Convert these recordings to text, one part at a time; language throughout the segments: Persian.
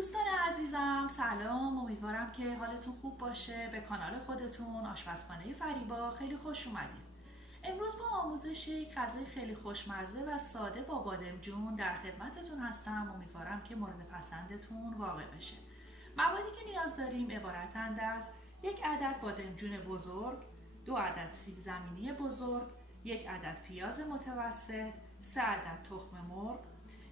دوستان عزیزم سلام، امیدوارم که حالتون خوب باشه. به کانال خودتون آشپزخانه فریبا خیلی خوش اومدید. امروز با آموزش یک غذای خیلی خوشمزه و ساده با بادمجون در خدمتتون هستم. امیدوارم که مورد پسندتون واقع بشه. موادی که نیاز داریم عبارتند از یک عدد بادمجون بزرگ، 2 عدد سیب زمینی بزرگ، 1 عدد پیاز متوسط، 3 عدد تخم مرغ،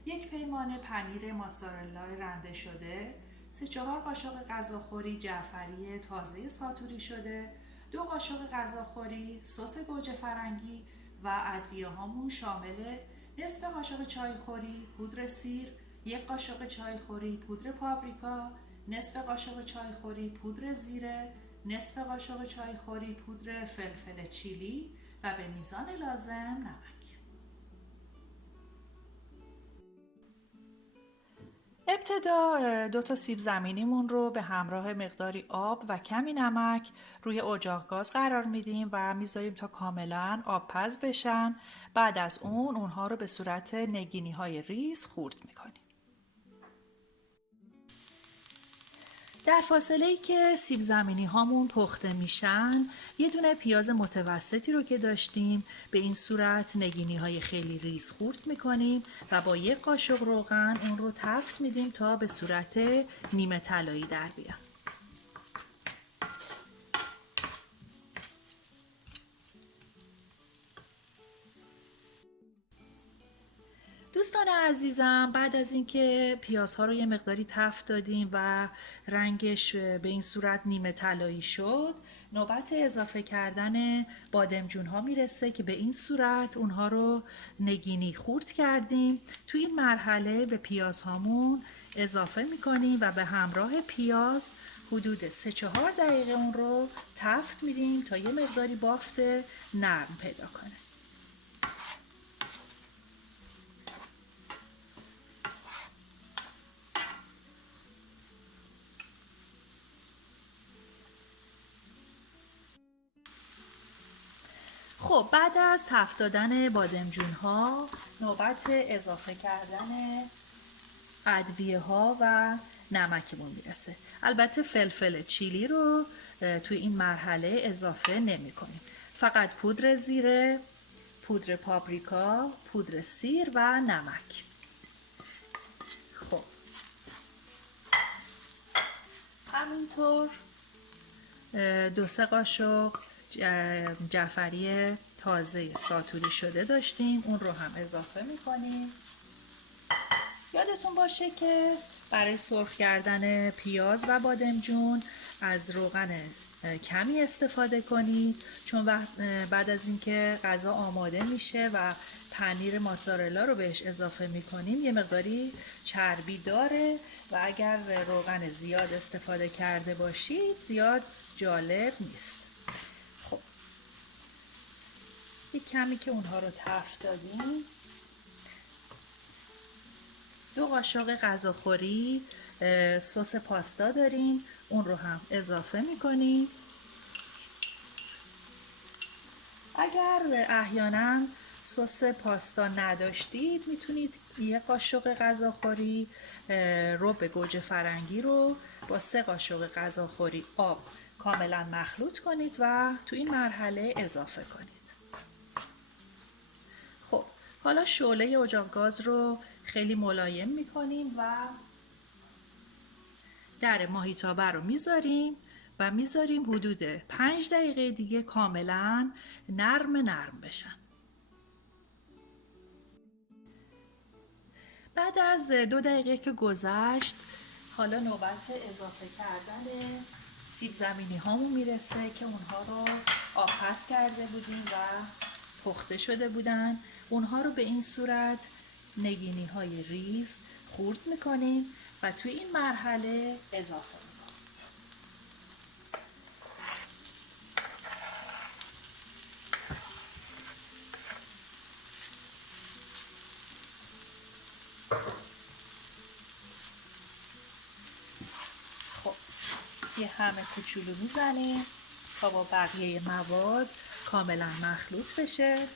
1 پیمانه پنیر موتزارلا رنده شده، 3-4 قاشق غذاخوری جعفری تازه ساتوری شده، 2 قاشق غذاخوری سس گوجه فرنگی و ادویه هامون شامل نصف قاشق چایخوری پودر سیر، 1 قاشق چایخوری پودر پاپریکا، نصف قاشق چایخوری پودر زیره، نصف قاشق چایخوری پودر فلفل چیلی و به میزان لازم نمک. ابتدا 2 تا سیب زمینیمون رو به همراه مقداری آب و کمی نمک روی اجاق گاز قرار میدیم و میذاریم تا کاملا آب پز بشن. بعد از اونها رو به صورت نگینی های ریز خورد میکنیم. در فاصله‌ای که سیب زمینی هامون پخته میشن، یه دونه پیاز متوسطی رو که داشتیم به این صورت نگینی های خیلی ریز خورد میکنیم و با 1 قاشق روغن اون رو تفت میدیم تا به صورت نیمه طلایی در بیاد. دوستان عزیزم بعد از اینکه پیازها رو یه مقداری تفت دادیم و رنگش به این صورت نیمه طلایی شد، نوبت اضافه کردن بادمجون ها میرسه که به این صورت اونها رو نگینی خورد کردیم. توی این مرحله به پیاز هامون اضافه میکنیم و به همراه پیاز حدود 3-4 دقیقه اون رو تفت میدیم تا یه مقداری بافت نرم پیدا کنه. خب بعد از تفت دادن بادمجون ها نوبت اضافه کردن ادویه ها و نمکمون میرسه. البته فلفل چیلی رو توی این مرحله اضافه نمی کنیم. فقط پودر زیره، پودر پاپریکا، پودر سیر و نمک. خب همینطور 2-3 قاشق جعفری تازه ساتوری شده داشتیم، اون رو هم اضافه میکنیم. یادتون باشه که برای سرخ کردن پیاز و بادمجون از روغن کمی استفاده کنید، چون بعد از اینکه غذا آماده میشه و پنیر موتزارلا رو بهش اضافه میکنیم یه مقداری چربی داره و اگر روغن زیاد استفاده کرده باشید زیاد جالب نیست. خب یک کمی که اونها رو تفت دادیم، 2 قاشق غذاخوری سس پاستا داریم، اون رو هم اضافه میکنیم. اگر احیانا سس پاستا نداشتید میتونید 1 قاشق غذاخوری رب گوجه فرنگی رو با 3 قاشق غذاخوری آب کاملا مخلوط کنید و تو این مرحله اضافه کنید. خب حالا شعله اجاق گاز رو خیلی ملایم میکنیم و در ماهیتابه رو میذاریم حدود 5 دقیقه دیگه کاملا نرم بشن. بعد از 2 دقیقه که گذشت حالا نوبت اضافه کردن سیب زمینی هامون میرسه که اونها رو آب پز کرده بودیم و پخته شده بودن. اونها رو به این صورت نگینی های ریز خورد میکنیم و توی این مرحله اضافه میکنیم. خب یه همه کوچولو میزنیم تا با بقیه مواد کاملا مخلوط بشه.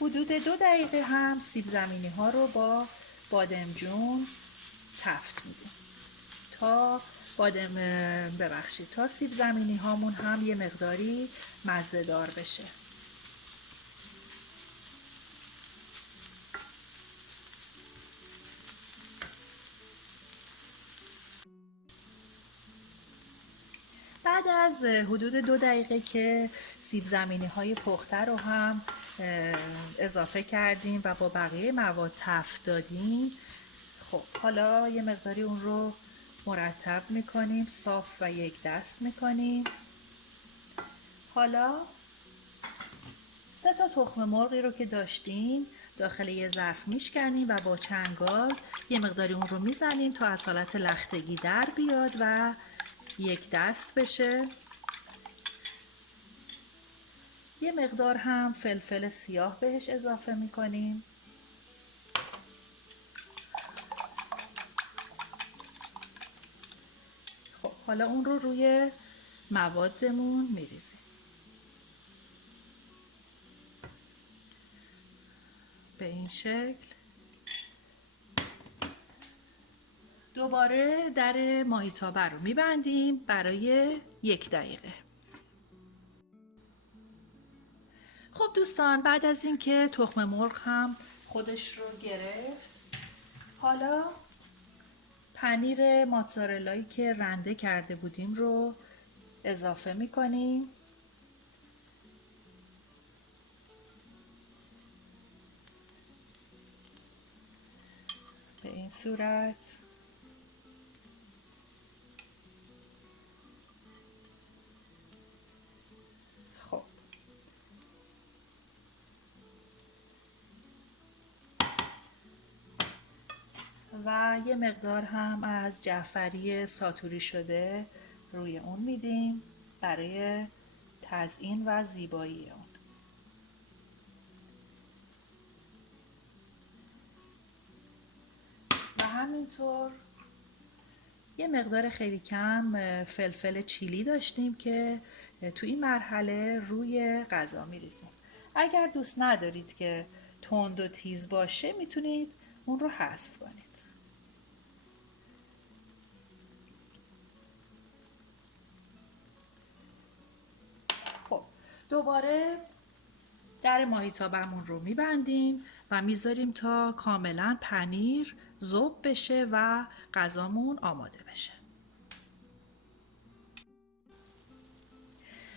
حدود 2 دقیقه هم سیب زمینی ها رو با بادمجون تفت میدیم تا تا سیب زمینی هامون هم یه مقداری مزه دار بشه. بعد از حدود 2 دقیقه که سیب زمینی های پخته رو هم اضافه کردیم و با بقیه مواد تفت دادیم، خب حالا یه مقداری اون رو مرتب میکنیم، صاف و یک دست میکنیم. حالا 3 تا تخم مرغی رو که داشتیم داخل یه ظرف میشکنیم و با چنگال یه مقداری اون رو میزنیم تا از حالت لختگی در بیاد و یک دست بشه. یه مقدار هم فلفل سیاه بهش اضافه میکنیم. خب حالا اون رو روی موادمون میریزیم به این شکل. دوباره در ماهیتابه رو میبندیم برای 1 دقیقه. خب دوستان، بعد از اینکه تخم مرغ هم خودش رو گرفت، حالا پنیر موتزارلایی که رنده کرده بودیم رو اضافه میکنیم. به این صورت. خب و یه مقدار هم از جعفری ساتوری شده روی اون میدیم برای تزیین و زیبایی اون. و همینطور یه مقدار خیلی کم فلفل چیلی داشتیم که تو این مرحله روی غذا میریزیم. اگر دوست ندارید که تند و تیز باشه میتونید اون رو حذف کنید. خب دوباره در ماهیتابه‌مون رو میبندیم و میذاریم تا کاملا پنیر ذوب بشه و غذامون آماده بشه.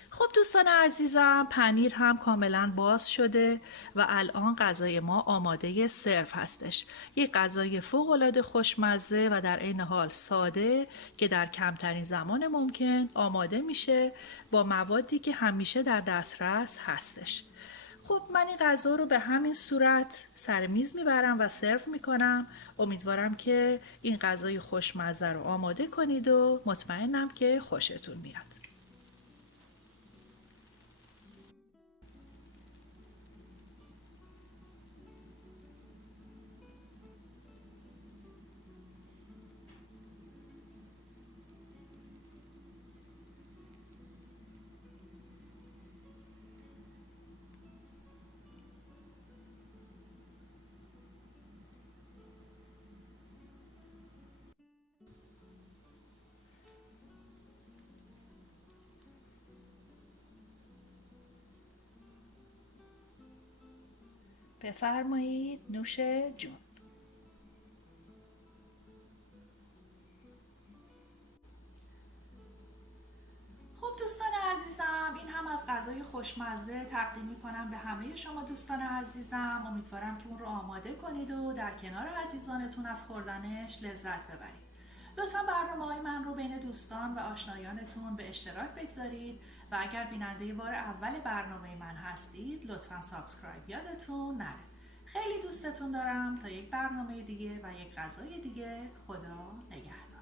خب دوستان عزیزم، پنیر هم کاملا باز شده و الان غذای ما آماده سرو هستش. یک غذای فوق‌العاده خوشمزه و در عین حال ساده که در کمترین زمان ممکن آماده میشه با موادی که همیشه در دسترس هستش. خب من این غذا رو به همین صورت سر میز میبرم و سرو میکنم. امیدوارم که این غذای خوشمزه رو آماده کنید و مطمئنم که خوشتون میاد. بفرمایید، نوش جون. خب دوستان عزیزم، این هم از غذای خوشمزه تقدیم می‌کنم به همه شما دوستان عزیزم. امیدوارم که اون رو آماده کنید و در کنار عزیزانتون از خوردنش لذت ببرید. لطفاً برنامه‌های من رو بین دوستان و آشنایانتون به اشتراک بگذارید و اگر بیننده بار اول برنامه من هستید لطفاً سابسکرایب یادتون نره. خیلی دوستتون دارم. تا یک برنامه دیگه و یک غذای دیگه، خدا نگهدار.